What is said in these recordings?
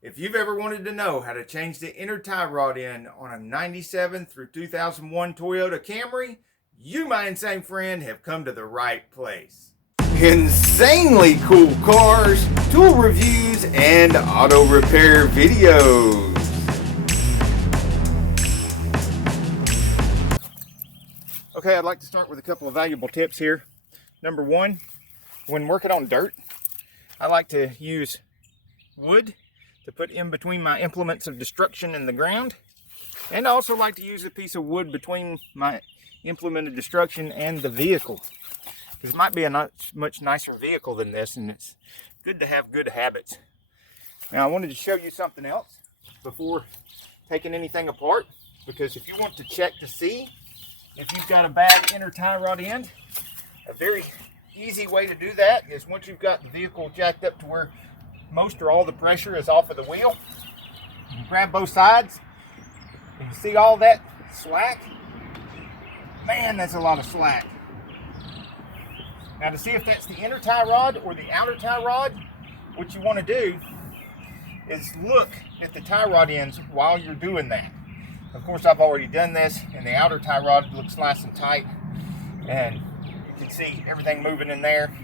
If you've ever wanted to know how to change the inner tie rod in on a 97 through 2001 Toyota Camry, you, my insane friend, have come to the right place. Insanely cool cars, tool reviews, and auto repair videos. Okay, I'd like to start with a couple of valuable tips here. Number one, when working on dirt, I like to use wood to put in between my implements of destruction and the ground. And I also like to use a piece of wood between my implement of destruction and the vehicle. This might be a much nicer vehicle than this, and it's good to have good habits. Now, I wanted to show you something else before taking anything apart, because if you want to check to see if you've got a bad inner tie rod end, a very easy way to do that is once you've got the vehicle jacked up to where most or all the pressure is off of the wheel, you grab both sides and you see all that slack. Man, that's a lot of slack. Now, to see if that's the inner tie rod or the outer tie rod, what you want to do is look at the tie rod ends while you're doing that. Of course, I've already done this, and the outer tie rod looks nice and tight, and you can see everything moving in there.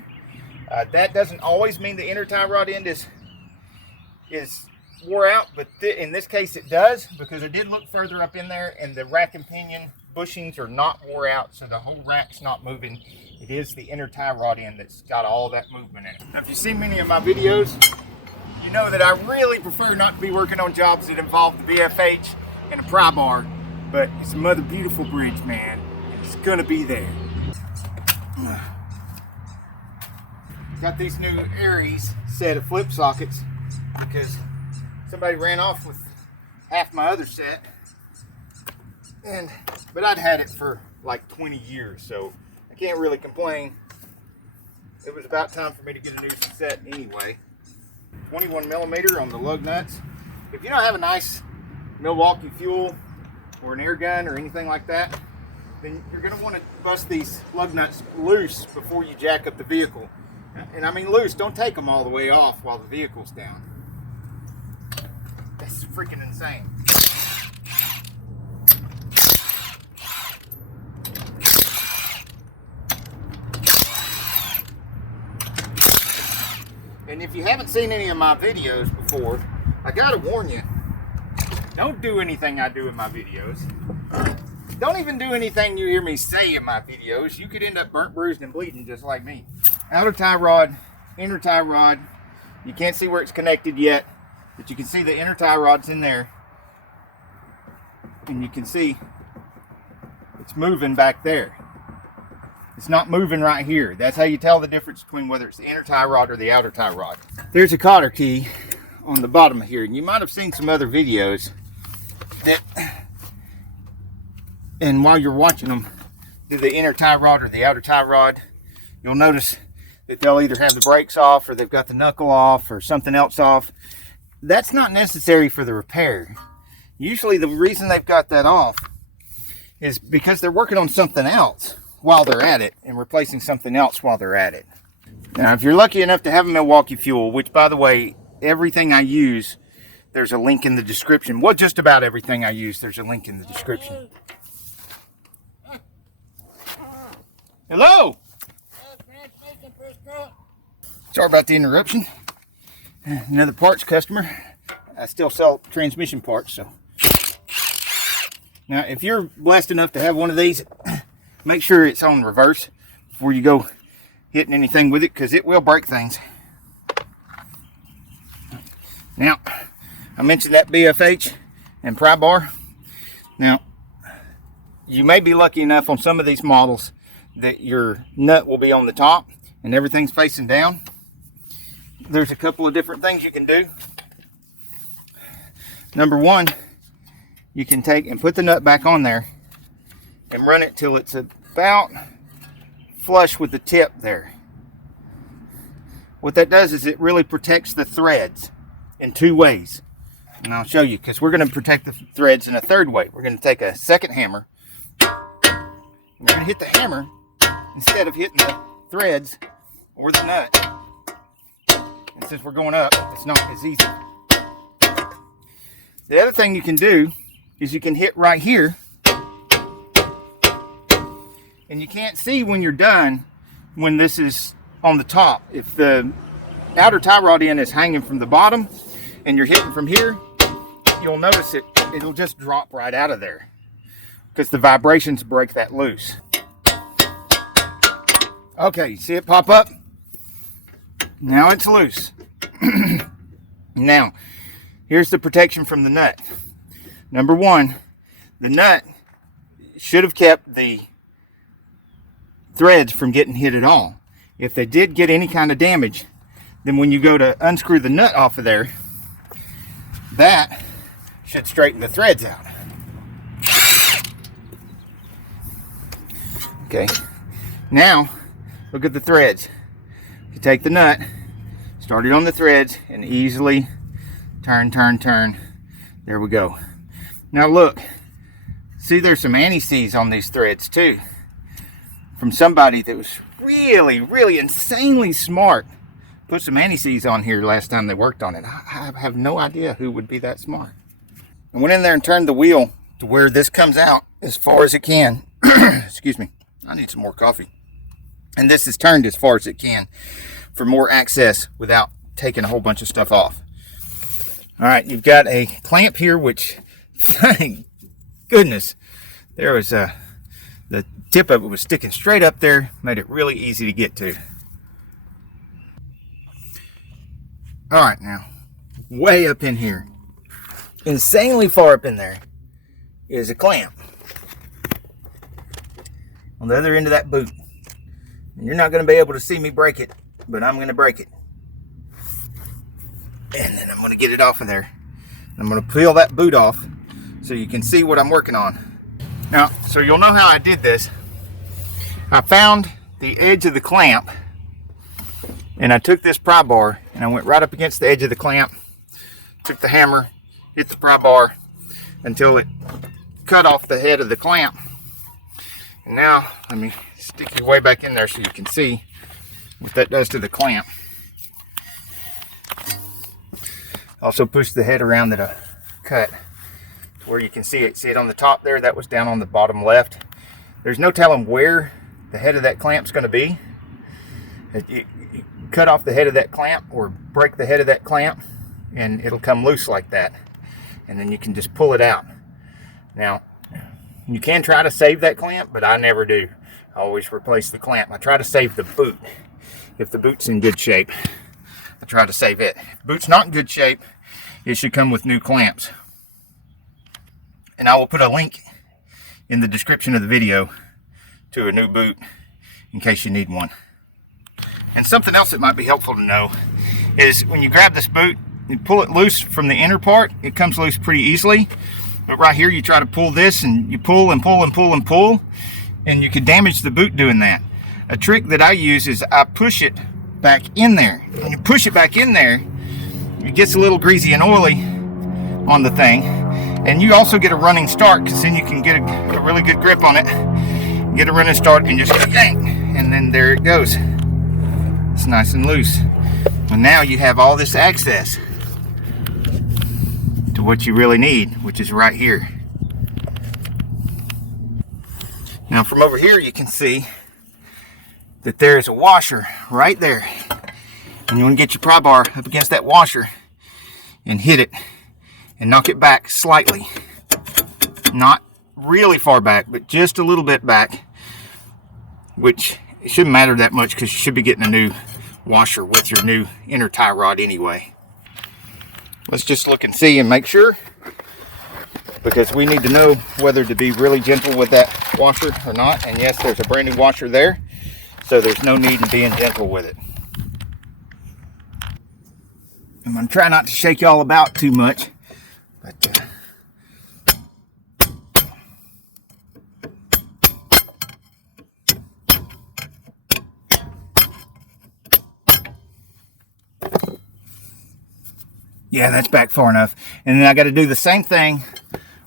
That doesn't always mean the inner tie rod end is wore out, but in this case it does, because I did look further up in there and the rack and pinion bushings are not wore out, so the whole rack's not moving. It is the inner tie rod end that's got all that movement in it. Now, if you've seen many of my videos, you know that I really prefer not to be working on jobs that involve the BFH and a pry bar, but it's a mother beautiful bridge, man. It's gonna be there. Got these new Aries set of flip sockets because somebody ran off with half my other set, but I'd had it for like 20 years, so I can't really complain. It was about time for me to get a new set anyway. 21 millimeter on the lug nuts. If you don't have a nice Milwaukee fuel or an air gun or anything like that, then you're going to want to bust these lug nuts loose before you jack up the vehicle. And I mean loose, don't take them all the way off while the vehicle's down. That's freaking insane. And if you haven't seen any of my videos before, I gotta warn you, don't do anything I do in my videos. Don't even do anything you hear me say in my videos. You could end up burnt, bruised, and bleeding just like me. Outer tie rod, inner tie rod. You can't see where it's connected yet, but you can see the inner tie rod's in there. And you can see it's moving back there. It's not moving right here. That's how you tell the difference between whether it's the inner tie rod or the outer tie rod. There's a cotter key on the bottom of here, and you might have seen some other videos that, and while you're watching them do the inner tie rod or the outer tie rod, you'll notice that they'll either have the brakes off or they've got the knuckle off or something else off. That's not necessary for the repair. Usually the reason they've got that off is because they're working on something else while they're at it and replacing something else while they're at it. Now, if you're lucky enough to have a Milwaukee fuel, which, by the way, everything I use, there's a link in the description. Well, just about everything I use, there's a link in the description. Hello! Sorry about the interruption. Another parts customer. I still sell transmission parts, so. Now, if you're blessed enough to have one of these, make sure it's on reverse before you go hitting anything with it, because it will break things. Now, I mentioned that BFH and pry bar. Now, you may be lucky enough on some of these models that your nut will be on the top and everything's facing down. There's a couple of different things you can do. Number one, you can take and put the nut back on there and run it till it's about flush with the tip there. What that does is it really protects the threads in two ways. And I'll show you, because we're going to protect the threads in a third way. We're going to take a second hammer. We're going to hit the hammer instead of hitting the threads or the nut. And since we're going up, it's not as easy. The other thing you can do is you can hit right here, and you can't see when you're done when this is on the top. If the outer tie rod end is hanging from the bottom and you're hitting from here, you'll notice it'll just drop right out of there because the vibrations break that loose. Okay, you see it pop up? Now it's loose. Now, here's the protection from the nut. Number one, the nut should have kept the threads from getting hit at all. If they did get any kind of damage, then when you go to unscrew the nut off of there, that should straighten the threads out. Okay, now look at the threads. You take the nut, start it on the threads, and easily turn. There we go. Now look, see there's some anti-seize on these threads too. From somebody that was really insanely smart. Put some anti-seize on here last time they worked on it. I have no idea who would be that smart. I went in there and turned the wheel to where this comes out as far as it can. Excuse me, I need some more coffee. And this is turned as far as it can for more access without taking a whole bunch of stuff off. All right, you've got a clamp here, which, thank goodness, there was the tip of it was sticking straight up there, made it really easy to get to. All right, now, way up in here, insanely far up in there, is a clamp on the other end of that boot. And you're not going to be able to see me break it, but I'm going to break it. And then I'm going to get it off of there. I'm going to peel that boot off so you can see what I'm working on. Now, so you'll know how I did this. I found the edge of the clamp, and I took this pry bar and I went right up against the edge of the clamp, took the hammer, hit the pry bar until it cut off the head of the clamp. And now let me stick you way back in there so you can see what that does to the clamp. Also push the head around that I cut to where you can see it. See it on the top there? That was down on the bottom left. There's no telling where the head of that clamp's going to be. You cut off the head of that clamp or break the head of that clamp and it'll come loose like that. And then you can just pull it out. Now, you can try to save that clamp, but I never do. I always replace the clamp. I try to save the boot. If the boot's in good shape, I try to save it. If the boot's not in good shape, it should come with new clamps. And I will put a link in the description of the video to a new boot in case you need one. And something else that might be helpful to know is when you grab this boot, you pull it loose from the inner part, it comes loose pretty easily. But right here, you try to pull this and you pull and pull and pull and pull, and you could damage the boot doing that. A trick that I use is I push it back in there. When you push it back in there, it gets a little greasy and oily on the thing. And you also get a running start, because then you can get a really good grip on it. Get a running start and just yank, and then there it goes. It's nice and loose. And now you have all this access to what you really need, which is right here. Now from over here you can see that there is a washer right there. And you want to get your pry bar up against that washer and hit it and knock it back slightly. Not really far back, but just a little bit back, which it shouldn't matter that much because you should be getting a new washer with your new inner tie rod anyway. Let's just look and see and make sure, because we need to know whether to be really gentle with that washer or not. And yes, there's a brand new washer there, so there's no need in being gentle with it. I'm going to try not to shake y'all about too much, but yeah, that's back far enough. And then I got to do the same thing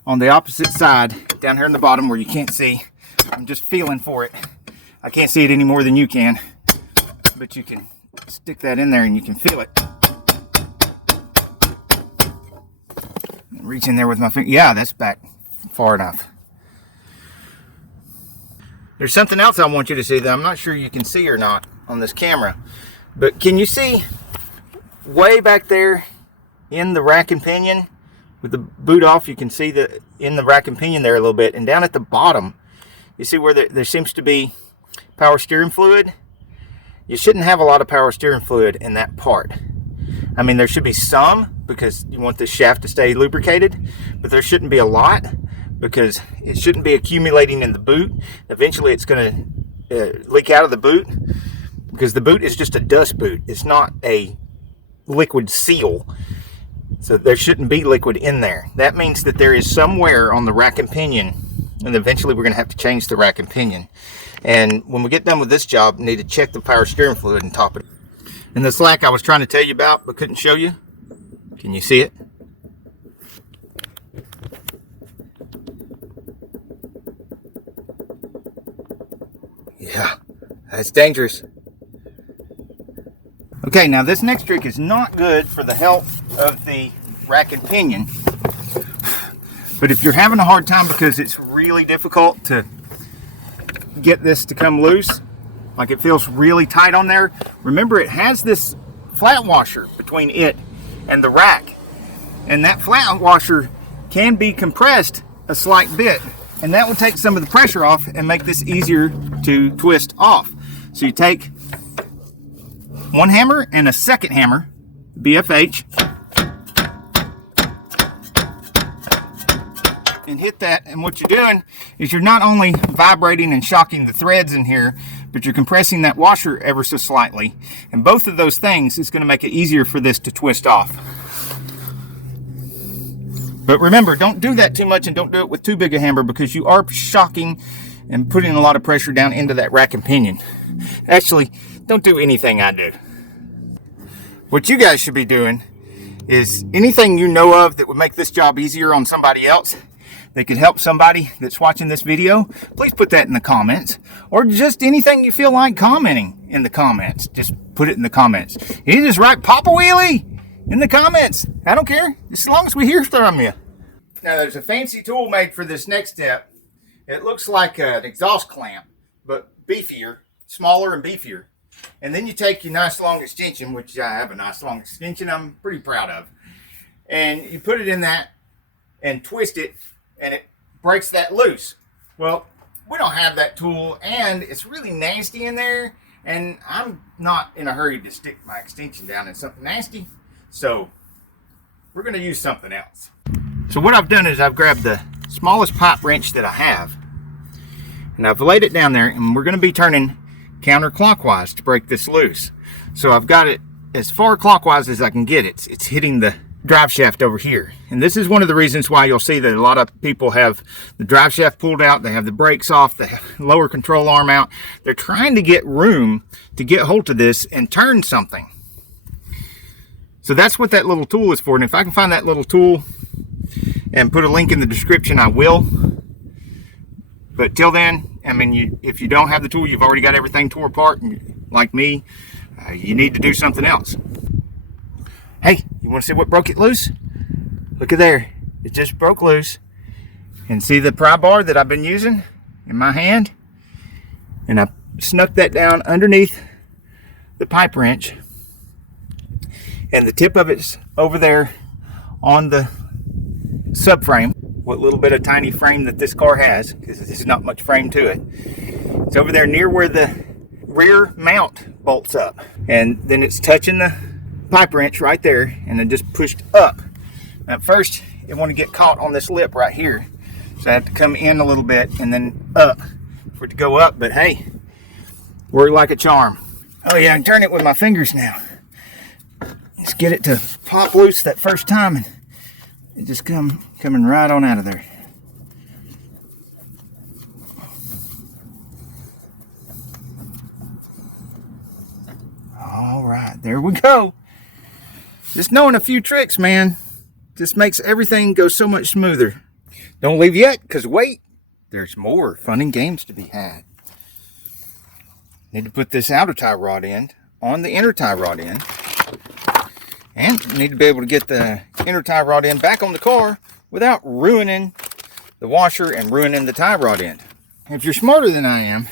on the opposite side, down here in the bottom where you can't see. I'm just feeling for it. I can't see it any more than you can, but you can stick that in there and you can feel it. reach in there with my finger. Yeah, that's back far enough. There's something else I want you to see that I'm not sure you can see or not on this camera. But can you see way back there in the rack and pinion with the boot off? You can see the in the rack and pinion there a little bit. And down at the bottom, you see where there seems to be power steering fluid? You shouldn't have a lot of power steering fluid in that part. I mean, there should be some because you want this shaft to stay lubricated, but there shouldn't be a lot because it shouldn't be accumulating in the boot. Eventually it's going to leak out of the boot because the boot is just a dust boot. It's not a liquid seal. So there shouldn't be liquid in there. That means that there is some wear on the rack and pinion, and eventually we're going to have to change the rack and pinion. And when we get done with this job, we need to check the power steering fluid and top it. And the slack I was trying to tell you about but couldn't show you, can you see it? Yeah, that's dangerous. Okay, now this next trick is not good for the health of the rack and pinion. But if you're having a hard time because it's really difficult to get this to come loose, like it feels really tight on there, remember it has this flat washer between it and the rack. And that flat washer can be compressed a slight bit. And that will take some of the pressure off and make this easier to twist off. So you take one hammer and a second hammer, BFH, and hit that. And what you're doing is you're not only vibrating and shocking the threads in here, but you're compressing that washer ever so slightly. And both of those things is going to make it easier for this to twist off. But remember, don't do that too much and don't do it with too big a hammer because you are shocking and putting a lot of pressure down into that rack and pinion. Actually, don't do anything I do. What you guys should be doing is anything you know of that would make this job easier on somebody else, that could help somebody that's watching this video, please put that in the comments. Or just anything you feel like commenting in the comments. Just put it in the comments. You just write Papa Wheelie in the comments. I don't care, as long as we hear from you. Now there's a fancy tool made for this next step. It looks like an exhaust clamp, but beefier, smaller and beefier. And then you take your nice long extension, which I have a nice long extension I'm pretty proud of. And you put it in that and twist it, and it breaks that loose. Well, we don't have that tool, and it's really nasty in there, and I'm not in a hurry to stick my extension down in something nasty. So we're going to use something else. So what I've done is I've grabbed the smallest pipe wrench that I have, and I've laid it down there, and we're going to be turning counterclockwise to break this loose. So I've got it as far clockwise as I can get it. It's hitting the drive shaft over here. And this is one of the reasons why you'll see that a lot of people have the drive shaft pulled out, they have the brakes off, the lower control arm out. They're trying to get room to get hold of this and turn something. So that's what that little tool is for. And if I can find that little tool and put a link in the description, I will. But till then, I mean, if you don't have the tool, you've already got everything tore apart, and like me, you need to do something else. Hey, you want to see what broke it loose? Look at there. It just broke loose. And see the pry bar that I've been using in my hand? And I snuck that down underneath the pipe wrench. And the tip of it's over there on the subframe. What little bit of tiny frame that this car has, because there's not much frame to it. It's over there near where the rear mount bolts up. And then it's touching the pipe wrench right there, and then just pushed up. Now at first it want to get caught on this lip right here, so I have to come in a little bit and then up for it to go up. But hey, worked like a charm. Oh yeah, I can turn it with my fingers now. Let's get it to pop loose that first time, and it just coming right on out of there. All right, there we go. Just knowing a few tricks, man, just makes everything go so much smoother. Don't leave yet, because wait, there's more fun and games to be had. Need to put this outer tie rod end on the inner tie rod end. And need to be able to get the inner tie rod end back on the car without ruining the washer and ruining the tie rod end. If you're smarter than I am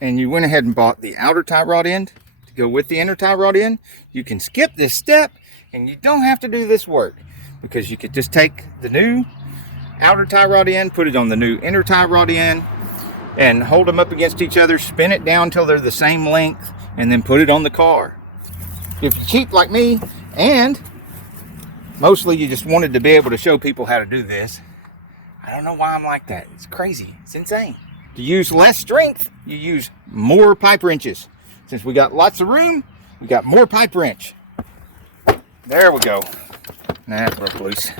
and you went ahead and bought the outer tie rod end to go with the inner tie rod end, you can skip this step and you don't have to do this work, because you could just take the new outer tie rod end, put it on the new inner tie rod end, and hold them up against each other, spin it down till they're the same length, and then put it on the car. If you're cheap like me, and mostly you just wanted to be able to show people how to do this, I don't know why I'm like that. It's crazy. It's insane. To use less strength, you use more pipe wrenches. Since we got lots of room, we got more pipe wrench. There we go. Nah, it broke loose.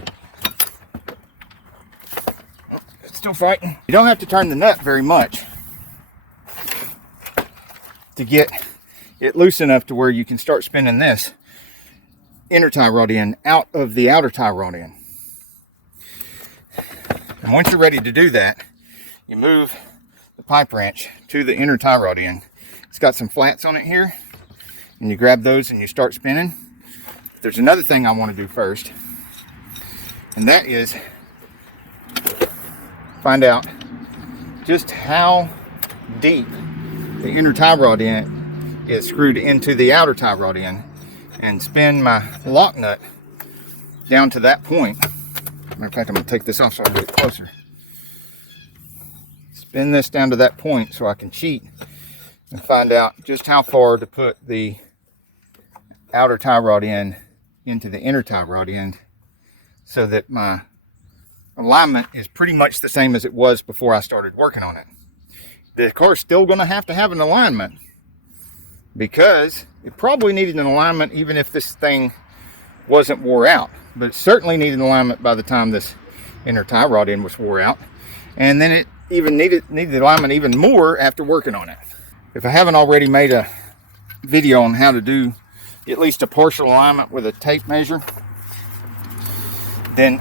Oh, it's still fighting. You don't have to turn the nut very much to get it loose enough to where you can start spinning this inner tie rod end out of the outer tie rod end. And once you're ready to do that, you move the pipe wrench to the inner tie rod end. It's got some flats on it here, and you grab those and you start spinning. There's another thing I want to do first, and that is find out just how deep the inner tie rod end is screwed into the outer tie rod end, and spin my lock nut down to that point. Matter of fact, I'm going to take this off so I can get it closer. Spin this down to that point so I can cheat and find out just how far to put the outer tie rod end into the inner tie rod end, so that my alignment is pretty much the same as it was before I started working on it. The car's still going to have an alignment, because it probably needed an alignment even if this thing wasn't wore out, but it certainly needed an alignment by the time this inner tie rod end was wore out, and then it even needed alignment even more after working on it. If I haven't already made a video on how to do at least a partial alignment with a tape measure, then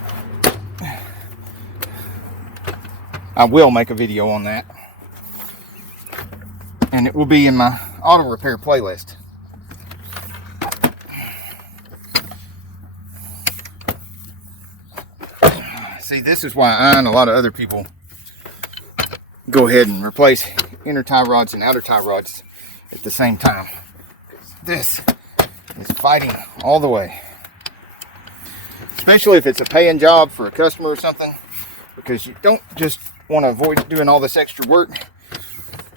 I will make a video on that, and it will be in my auto repair playlist. See, this is why I and a lot of other people go ahead and replace inner tie rods and outer tie rods at the same time. This is fighting all the way, especially if it's a paying job for a customer or something, because you don't just want to avoid doing all this extra work.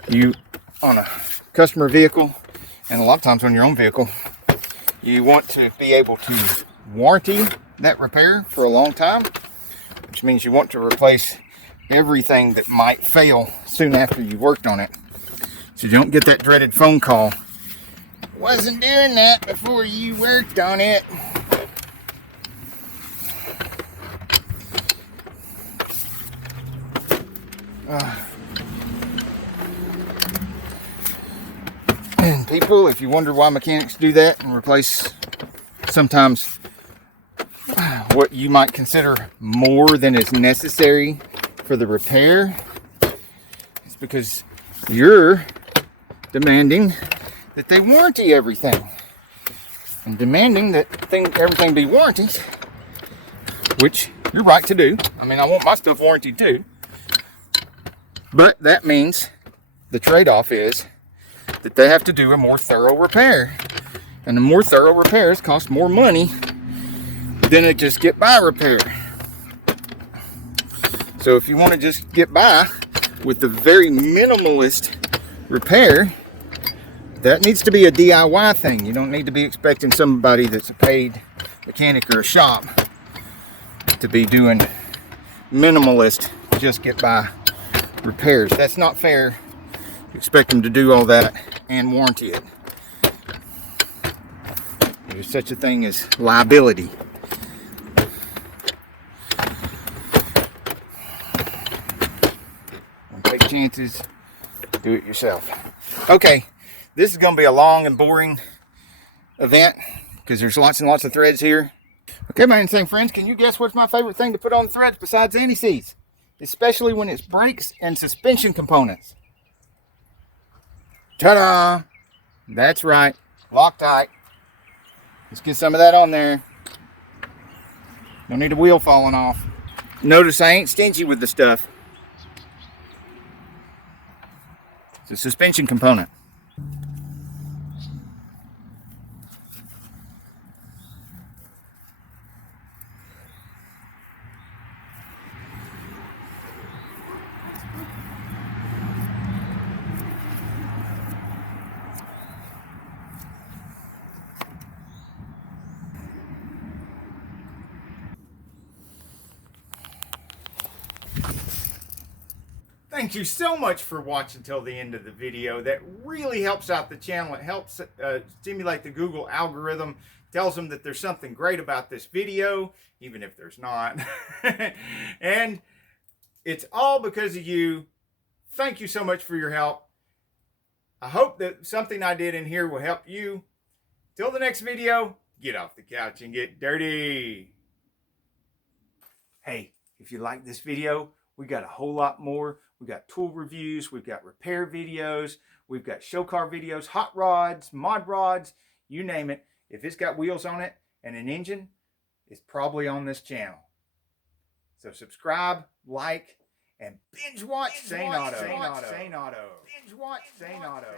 You, on a customer vehicle, and a lot of times on your own vehicle, you want to be able to warranty that repair for a long time, which means you want to replace everything that might fail soon after you've worked on it, so you don't get that dreaded phone call, "Wasn't doing that before you worked on it." And people, if you wonder why mechanics do that and replace sometimes what you might consider more than is necessary for the repair, it's because you're demanding that they warranty everything, and demanding that everything be warranted, which you're right to do. I mean, I want my stuff warranted too, but that means the trade-off is that they have to do a more thorough repair, and the more thorough repairs cost more money than a just get by repair. So if you want to just get by with the very minimalist repair, that needs to be a DIY thing. You don't need to be expecting somebody that's a paid mechanic or a shop to be doing minimalist just get by repairs. That's not fair to expect them to do all that and warranty it. There's such a thing as liability. Don't take chances, do it yourself. Okay, this is going to be a long and boring event because there's lots and lots of threads here. Okay, my insane friends, can you guess what's my favorite thing to put on the threads besides anti-seize? Especially when it's brakes and suspension components. Ta-da! That's right, Loctite. Let's get some of that on there. Don't need a wheel falling off. Notice I ain't stingy with the stuff. It's a suspension component. Thank you so much for watching till the end of the video. That really helps out the channel. It helps stimulate the Google algorithm. Tells them that there's something great about this video, even if there's not. And it's all because of you. Thank you so much for your help. I hope that something I did in here will help you. Till the next video, get off the couch and get dirty. Hey, if you like this video, we got a whole lot more. We got tool reviews, we've got repair videos, we've got show car videos, hot rods, mod rods, you name it. If it's got wheels on it and an engine, it's probably on this channel. So subscribe, like, and binge watch Saneauto. Binge watch Saneauto.